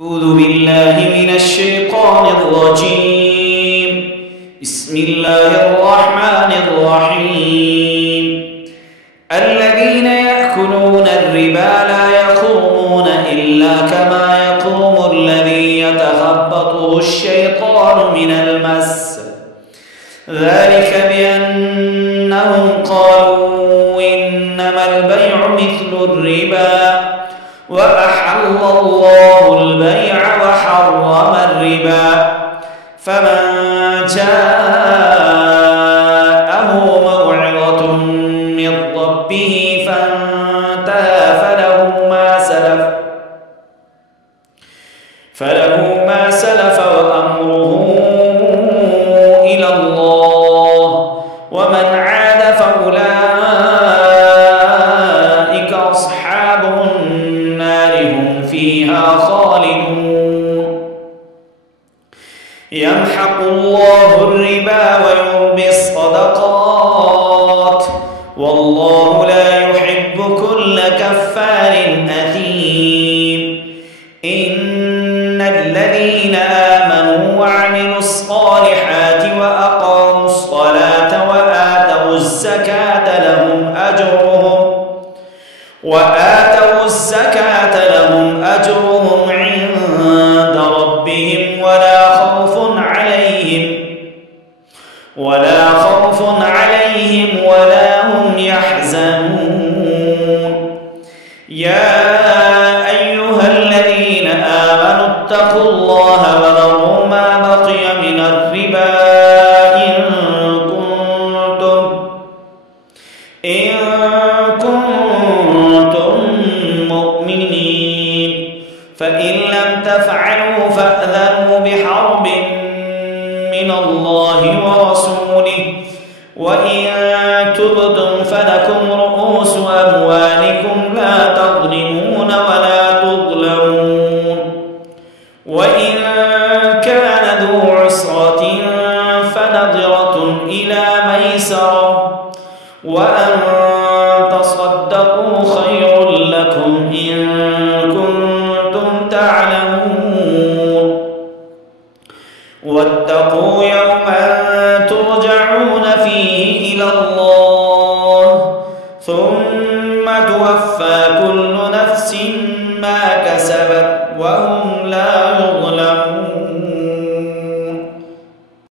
أعوذ بالله من الشيطان الرجيم. بسم الله الرحمن الرحيم. الذين يأكلون الربا لا يقومون إلا كما يقوم الذي يتخبطه الشيطان من المس، ذلك بأنهم قالوا إنما البيع مثل الربا وأحل الله البيع وحرم الربا، فمن جاءه موعظة من ربه فانتهى فله ما سلف وأمره إلى الله، ومن عاد فأولئك أصحاب النار هم فيها خالدون. يمحق الله الربا ويربي الصدقات، والله لا يحب كل كفار أثيم. إن الذين آمنوا وعملوا الصالحات وأقاموا الصلاة وآتوا الزكاة لهم أجرهم عند ربهم ولا خوف عليهم ولا هم يحزنون. يا أيها الذين آمنوا اتقوا الله وذروا ما بقي من الربا إن كنتم مؤمنين، فإن لم تفعلوا فأذنوا بحرب من الله ورسوله، وإن تبتم فلكم رؤوس أموالكم لا تظلمون ولا تظلمون. وإن كان ذو عسرة فنظرة إلى ميسرة، وأن تصدقوا خير لكم إن كنتم تعلمون. واتقوا يوما ترجعون فيه إلى الله ثم توفى كل نفس